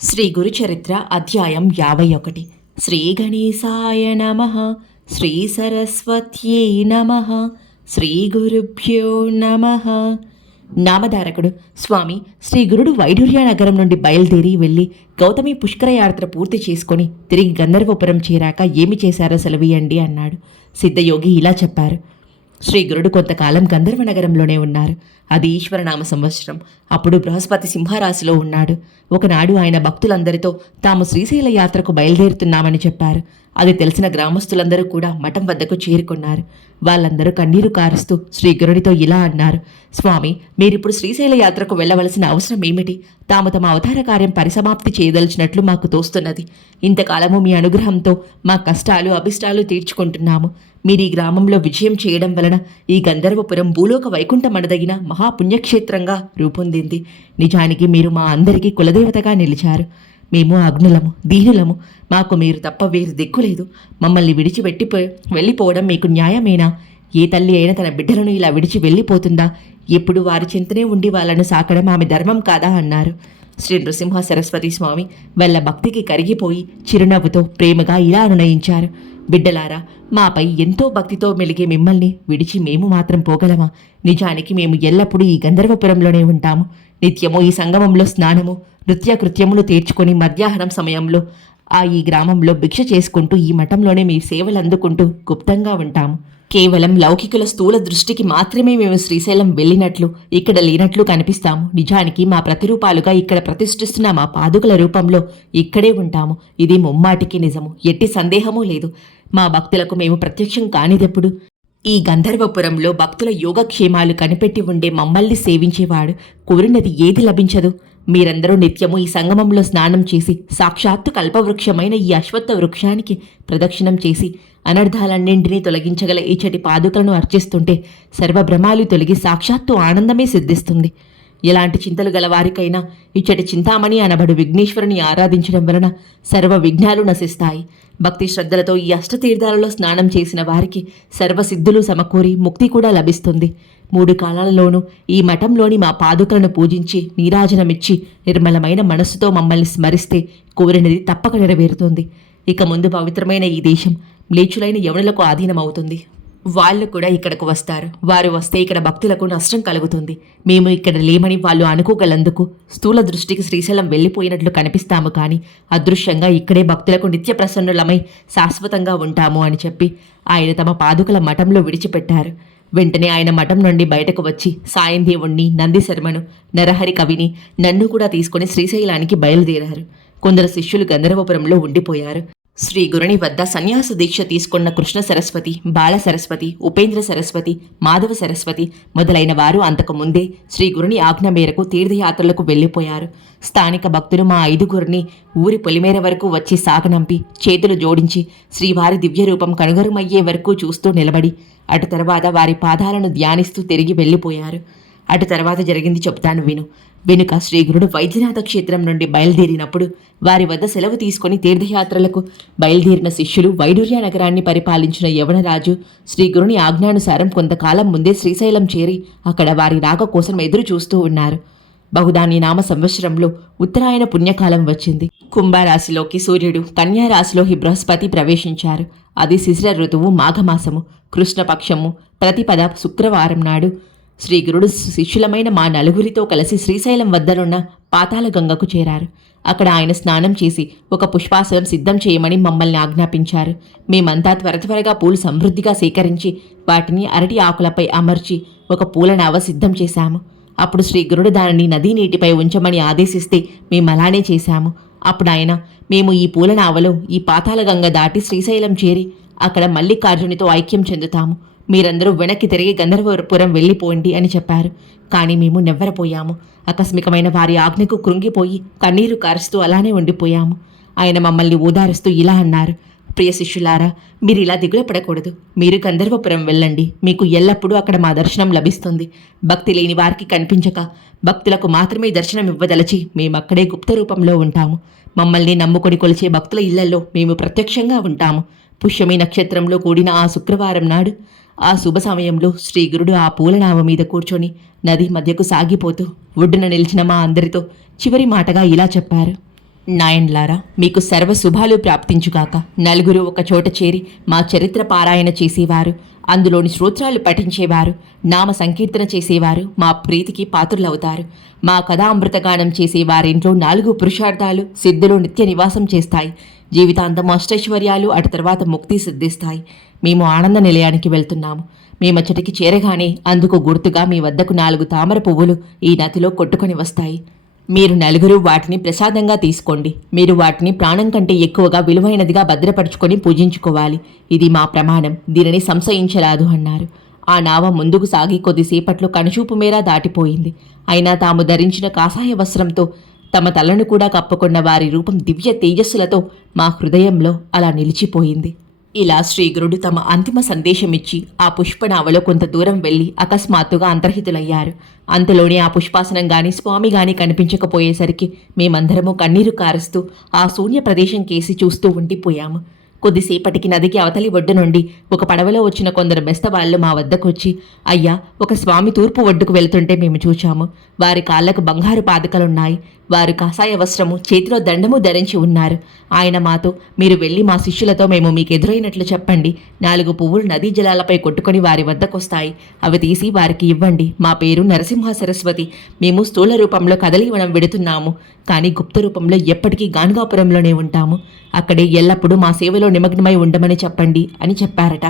శ్రీ గురుచరిత్ర అధ్యాయం 51. శ్రీ గణేశాయ నమః. శ్రీ సరస్వత్యై నమః. శ్రీ గురుభ్యో నమః. నామధారకుడు. స్వామి, శ్రీ గురుడు వైఢూర్య నగరం నుండి బయలుదేరి వెళ్ళి గౌతమి పుష్కర యాత్ర పూర్తి చేసుకొని తిరిగి గంధర్వపురం చేరాక ఏమి చేశారో సెలవీయండి అన్నాడు. సిద్ధయోగి ఇలా చెప్పారు. శ్రీ గురుడు కొంతకాలం గంధర్వ నగరంలోనే ఉన్నారు. అది ఈశ్వరనామ సంవత్సరం. అప్పుడు బృహస్పతి సింహరాశిలో ఉన్నాడు. ఒకనాడు ఆయన భక్తులందరితో తాము శ్రీశైల యాత్రకు బయలుదేరుతున్నామని చెప్పారు. అది తెలిసిన గ్రామస్తులందరూ కూడా మఠం వద్దకు చేరుకున్నారు. వాళ్ళందరూ కన్నీరు కారుస్తూ శ్రీ గురుడితో ఇలా అన్నారు. స్వామి, మీరిప్పుడు శ్రీశైల యాత్రకు వెళ్ళవలసిన అవసరం ఏమిటి? తాము తమ అవతార కార్యం పరిసమాప్తి చేయదలిచినట్లు మాకు తోస్తున్నది. ఇంతకాలము మీ అనుగ్రహంతో మా కష్టాలు అభిష్టాలు తీర్చుకుంటున్నాము. మీరు ఈ గ్రామంలో విజయం చేయడం వలన ఈ గంధర్వపురం భూలోక వైకుంఠం అనదగిన మహాపుణ్యక్షేత్రంగా రూపొందింది. నిజానికి మీరు మా అందరికీ కులదేవతగా నిలిచారు. మేము అగ్నులము, దీనులము. మాకు మీరు తప్ప వేరు దిక్కులేదు. మమ్మల్ని వెళ్ళిపోవడం మీకు న్యాయమేనా? ఏ తల్లి అయినా తన బిడ్డలను ఇలా విడిచి వెళ్ళిపోతుందా? ఎప్పుడు వారి చింతనే ఉండి వాళ్ళను సాకడం ఆమె ధర్మం కాదా అన్నారు. శ్రీ నృసింహ సరస్వతి స్వామి వాళ్ళ భక్తికి కరిగిపోయి చిరునవ్వుతో ప్రేమగా ఇలా అనునయించారు. బిడ్డలారా, మాపై ఎంతో భక్తితో మెలిగే మిమ్మల్ని విడిచి మేము మాత్రం పోగలమా? నిజానికి మేము ఎల్లప్పుడూ ఈ గంధర్వపురంలోనే ఉంటాము. నిత్యము ఈ సంగమంలో స్నానము, నృత్య కృత్యములు తీర్చుకొని మధ్యాహ్నం సమయంలో ఈ గ్రామంలో భిక్ష చేసుకుంటూ ఈ మఠంలోనే మీ సేవలు అందుకుంటూ గుప్తంగా ఉంటాము. కేవలం లౌకికుల స్థూల దృష్టికి మాత్రమే మేము శ్రీశైలం వెళ్ళినట్లు ఇక్కడ లేనట్లు కనిపిస్తాము. నిజానికి మా ప్రతిరూపాలుగా ఇక్కడ ప్రతిష్ఠిస్తున్న మా పాదుకల రూపంలో ఇక్కడే ఉంటాము. ఇది ముమ్మాటికి నిజము, ఎట్టి సందేహమూ లేదు. మా భక్తులకు మేము ప్రత్యక్షం కానిదెప్పుడు? ఈ గంధర్వపురంలో భక్తుల యోగక్షేమాలు కనిపెట్టి ఉండే మమ్మల్ని సేవించేవాడు కోరినది ఏది లభించదు. మీరందరూ నిత్యము ఈ సంగమంలో స్నానం చేసి సాక్షాత్తు కల్పవృక్షమైన ఈ అశ్వత్థ వృక్షానికి ప్రదక్షిణం చేసి అనర్థాలన్నింటినీ తొలగించగల ఈచటి పాదుకలను అర్చిస్తుంటే సర్వభ్రమాలు తొలగి సాక్షాత్తు ఆనందమే సిద్ధిస్తుంది. ఎలాంటి చింతలు గలవారికైనా ఇచ్చటి చింతామణి అనబడు విఘ్నేశ్వరుని ఆరాధించడం వలన సర్వ విఘ్నాలు నశిస్తాయి. భక్తి శ్రద్ధలతో ఈ అష్టతీర్థాలలో స్నానం చేసిన వారికి సర్వసిద్ధులు సమకూరి ముక్తి కూడా లభిస్తుంది. 3 కాలాలలోనూ ఈ మఠంలోని మా పాదుకలను పూజించి నీరాజనమిచ్చి నిర్మలమైన మనస్సుతో మమ్మల్ని స్మరిస్తే కోరినది తప్పక నెరవేరుతుంది. ఇక ముందు పవిత్రమైన ఈ దేశం మ్లేచ్చులైన యవనులకు ఆధీనమవుతుంది. వాళ్ళు కూడా ఇక్కడకు వస్తారు. వారు వస్తే ఇక్కడ భక్తులకు నష్టం కలుగుతుంది. మేము ఇక్కడ లేమని వాళ్ళు అనుకోగలందుకు స్థూల దృష్టికి శ్రీశైలం వెళ్ళిపోయినట్లు కనిపిస్తాము, కానీ అదృశ్యంగా ఇక్కడే భక్తులకు నిత్య ప్రసన్నులమై శాశ్వతంగా ఉంటాము అని చెప్పి ఆయన తమ పాదుకల మఠంలో విడిచిపెట్టారు. వెంటనే ఆయన మఠం నుండి బయటకు వచ్చి సాయందేవుణ్ణి, నందిశర్మను, నరహరి కవిని, నన్ను కూడా తీసుకుని శ్రీశైలానికి బయలుదేరారు. కొందరు శిష్యులు గంధర్వపురంలో ఉండిపోయారు. శ్రీ గురుని వద్ద సన్యాస దీక్ష తీసుకున్న కృష్ణ సరస్వతి, బాల సరస్వతి, ఉపేంద్ర సరస్వతి, మాధవ సరస్వతి మొదలైన వారు అంతకుముందే శ్రీ గురుని ఆజ్ఞ మేరకు తీర్థయాత్రలకు వెళ్ళిపోయారు. స్థానిక భక్తులు మా 5గురిని ఊరి పొలిమేర వరకు వచ్చి సాగనంపి చేతులు జోడించి శ్రీవారి దివ్యరూపం కనుగరుమయ్యే వరకు చూస్తూ నిలబడి అటు తర్వాత వారి పాదాలను ధ్యానిస్తూ తిరిగి వెళ్ళిపోయారు. అటు తర్వాత జరిగింది చెప్తాను విను. వెనుక శ్రీగురుడు వైద్యనాథ క్షేత్రం నుండి బయలుదేరినప్పుడు వారి వద్ద సెలవు తీసుకుని తీర్థయాత్రలకు బయలుదేరిన శిష్యులు వైఢూర్య నగరాన్ని పరిపాలించిన యవనరాజు శ్రీగురుని ఆజ్ఞానుసారం కొంతకాలం ముందే శ్రీశైలం చేరి అక్కడ వారి రాక కోసం ఎదురు చూస్తూ ఉన్నారు. బహుదాని నామ సంవత్సరంలో ఉత్తరాయణ పుణ్యకాలం వచ్చింది. కుంభరాశిలోకి సూర్యుడు, కన్యారాశిలోకి బృహస్పతి ప్రవేశించారు. అది శిశిర ఋతువు, మాఘమాసము, కృష్ణపక్షము, ప్రతిపద శుక్రవారం నాడు శ్రీగురుడు శిష్యులమైన మా 4గురితో కలిసి శ్రీశైలం వద్దనున్న పాతాళగంగకు చేరారు. అక్కడ ఆయన స్నానం చేసి ఒక పుష్పాసనం సిద్ధం చేయమని మమ్మల్ని ఆజ్ఞాపించారు. మేమంతా త్వరగా పూలు సమృద్ధిగా సేకరించి వాటిని అరటి ఆకులపై అమర్చి ఒక పూల నావ సిద్ధం చేశాము. అప్పుడు శ్రీగురుడు దానిని నదీ నీటిపై ఉంచమని ఆదేశిస్తే మేము అలానే చేశాము. అప్పుడు ఆయన, మేము ఈ పూల నావలో ఈ పాతాళగంగ దాటి శ్రీశైలం చేరి అక్కడ మల్లికార్జునితో ఐక్యం చెందుతాము. మీరందరూ వెనక్కి తిరిగి గంధర్వపురం వెళ్ళిపోండి అని చెప్పారు. కానీ మేము నెవ్వరపోయాము. ఆకస్మికమైన వారి ఆజ్ఞకు కృంగిపోయి కన్నీరు కారుస్తూ అలానే ఉండిపోయాము. ఆయన మమ్మల్ని ఓదారుస్తూ ఇలా అన్నారు. ప్రియ శిష్యులారా, మీరు ఇలా దిగులు పడకూడదు. మీరు గంధర్వపురం వెళ్ళండి. మీకు ఎల్లప్పుడూ అక్కడ మా దర్శనం లభిస్తుంది. భక్తి లేని వారికి కనిపించక భక్తులకు మాత్రమే దర్శనం ఇవ్వదలచి మేమక్కడే గుప్త రూపంలో ఉంటాము. మమ్మల్ని నమ్ముకొని కొలిచే భక్తుల ఇళ్లలో మేము ప్రత్యక్షంగా ఉంటాము. పుష్యమి నక్షత్రంలో కూడిన ఆ శుక్రవారం నాడు ఆ శుభ సమయంలో శ్రీగురుడు ఆ పూలనావ మీద కూర్చొని నది మధ్యకు సాగిపోతూ ఒడ్డున నిలిచిన మా అందరితో చివరి మాటగా ఇలా చెప్పారు. నాయన్లారా, మీకు సర్వ శుభాలు ప్రాప్తించుగాక. నలుగురు ఒక చోట చేరి మా చరిత్ర పారాయణ చేసేవారు, అందులోని స్తోత్రాలు పఠించేవారు, నామ సంకీర్తన చేసేవారు మా ప్రీతికి పాత్రులవుతారు. మా కథామృతగానం చేసేవారింట్లో 4 పురుషార్థాలు సిద్ధులు నిత్య నివాసం చేస్తాయి. జీవితాంతం అష్టైశ్వర్యాలు, అటు తర్వాత ముక్తి సిద్ధిస్తాయి. మేము ఆనంద నిలయానికి వెళ్తున్నాము. మేమచ్చటికి చేరగానే అందుకు గుర్తుగా మీ వద్దకు 4 తామర పువ్వులు ఈ నదిలో కొట్టుకొని వస్తాయి. మీరు నలుగురు వాటిని ప్రసాదంగా తీసుకోండి. మీరు వాటిని ప్రాణం కంటే ఎక్కువగా విలువైనదిగా భద్రపరుచుకొని పూజించుకోవాలి. ఇది మా ప్రమాణం, దీనిని సంశయించరాదు అన్నారు. ఆ నావ ముందుకు సాగి కొద్దిసేపట్లో కనుచూపు మేర దాటిపోయింది. అయినా తాము ధరించిన కాషాయ వస్త్రంతో తమ తలను కూడా కప్పుకున్న వారి రూపం దివ్య తేజస్సులతో మా హృదయంలో అలా నిలిచిపోయింది. ఇలా శ్రీగురుడు తమ అంతిమ సందేశమిచ్చి ఆ పుష్పనావలో కొంత దూరం వెళ్లి అకస్మాత్తుగా అంతర్హితులయ్యారు. అంతలోనే ఆ పుష్పాసనం గాని స్వామి గాని కనిపించకపోయేసరికి మేమందరము కన్నీరు కారుస్తూ ఆ శూన్య ప్రదేశం కేసి చూస్తూ ఉండిపోయాము. కొద్దిసేపటికి నదికి అవతలి ఒడ్డు నుండి ఒక పడవలో వచ్చిన కొందరు బెస్తవాళ్లు మా వద్దకొచ్చి, అయ్యా, ఒక స్వామి తూర్పు ఒడ్డుకు వెళుతుంటే మేము చూచాము. వారి కాళ్లకు బంగారు పాదకలున్నాయి. వారు కాషాయ వస్త్రము, చేతిలో దండము ధరించి ఉన్నారు. ఆయన మాతో, మీరు వెళ్ళి మా శిష్యులతో మేము మీకు ఎదురైనట్లు చెప్పండి. 4 పువ్వులు నదీ జలాలపై కొట్టుకొని వారి వద్దకొస్తాయి. అవి తీసి వారికి ఇవ్వండి. మా పేరు నరసింహ సరస్వతి. మేము స్థూల రూపంలో కదలీవనం వెడుతున్నాము, కానీ గుప్త రూపంలో ఎప్పటికీ గాన్గాపురంలోనే ఉంటాము. అక్కడే ఎల్లప్పుడూ మా సేవలో నిమగ్నమై ఉండమని చెప్పండి అని చెప్పారట.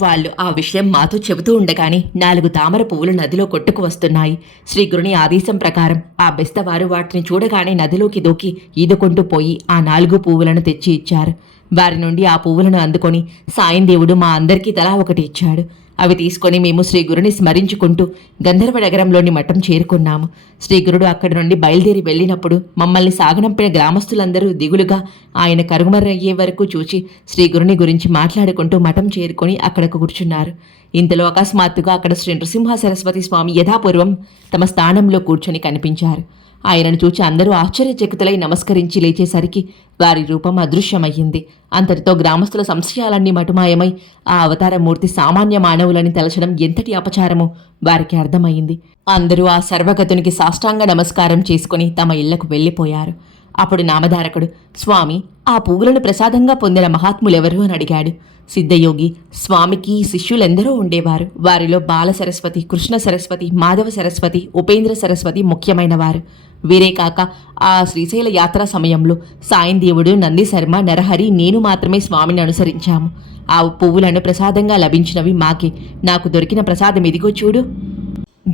వాళ్ళు ఆ విషయం మాతో చెబుతూ ఉండగానే 4 తామర పువ్వులు నదిలో కొట్టుకు వస్తున్నాయి. శ్రీగురుని ఆదేశం ప్రకారం ఆ బెస్తవారు వాటిని చూడగానే నదిలోకి దూకి ఈదుకుంటూ పోయి ఆ 4 పువ్వులను తెచ్చి ఇచ్చారు. వారి నుండి ఆ పువ్వులను అందుకొని సాయం దేవుడు మా అందరికీ తలా ఒకటి ఇచ్చాడు. అవి తీసుకొని మేము శ్రీగురుని స్మరించుకుంటూ గంధర్వ నగరంలోని మఠం చేరుకున్నాము. శ్రీగురుడు అక్కడి నుండి బయలుదేరి వెళ్ళినప్పుడు మమ్మల్ని సాగనంపిన గ్రామస్తులందరూ దిగులుగా ఆయన కరుగుమరయ్యే వరకు చూచి శ్రీగురుని గురించి మాట్లాడుకుంటూ మఠం చేరుకొని అక్కడకు కూర్చున్నారు. ఇంతలో అకస్మాత్తుగా అక్కడ శ్రీ నృసింహ సరస్వతి స్వామి యథాపూర్వం తమ స్థానంలో కూర్చొని కనిపించారు. ఆయనను చూచి అందరూ ఆశ్చర్యచకితులై నమస్కరించి లేచేసరికి వారి రూపం అదృశ్యమయ్యింది. అంతటితో గ్రామస్తుల సంశయాలన్నీ మటుమాయమై ఆ అవతారమూర్తి సామాన్య మానవులని తలచడం ఎంతటి అపచారమో వారికి అర్థమైంది. అందరూ ఆ సర్వగతునికి సాష్టాంగ నమస్కారం చేసుకుని తమ ఇళ్లకు వెళ్ళిపోయారు. అప్పుడు నామధారకుడు, స్వామి, ఆ పువ్వులను ప్రసాదంగా పొందిన మహాత్ములెవరు అని అడిగాడు. సిద్ధయోగి, స్వామికి శిష్యులెందరో ఉండేవారు. వారిలో బాల సరస్వతి, కృష్ణ సరస్వతి, మాధవ సరస్వతి, ఉపేంద్ర సరస్వతి ముఖ్యమైన వారు. వీరే కాక ఆ శ్రీశైల యాత్రా సమయంలో సాయం దేవుడు, నంది శర్మ, నరహరి, నేను మాత్రమే స్వామిని అనుసరించాము. ఆ పువ్వులను ప్రసాదంగా లభించినవి మాకే. నాకు దొరికిన ప్రసాదం ఇదిగో చూడు.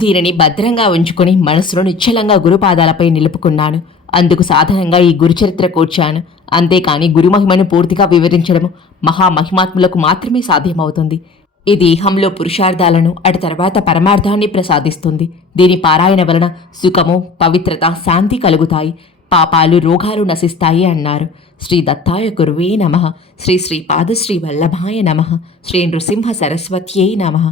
దీనిని భద్రంగా ఉంచుకొని మనసులో నిశ్చలంగా గురుపాదాలపై నిలుపుకున్నాను. అందుకు సాధనంగా ఈ గురుచరిత్ర కూర్చాను. అంతేకాని గురుమహిమను పూర్తిగా వివరించడం మహామహిమాత్ములకు మాత్రమే సాధ్యమవుతుంది. ఇది ఇహంలో పురుషార్థాలను, అటు తర్వాత పరమార్థాన్ని ప్రసాదిస్తుంది. దీని పారాయణ వలన సుఖము, పవిత్రత, శాంతి కలుగుతాయి. పాపాలు, రోగాలు నశిస్తాయి అన్నారు. శ్రీ దత్తాయ గురువే నమః. శ్రీ శ్రీపాద శ్రీ వల్లభాయ నమః. శ్రీ నృసింహ సరస్వత్యై నమః.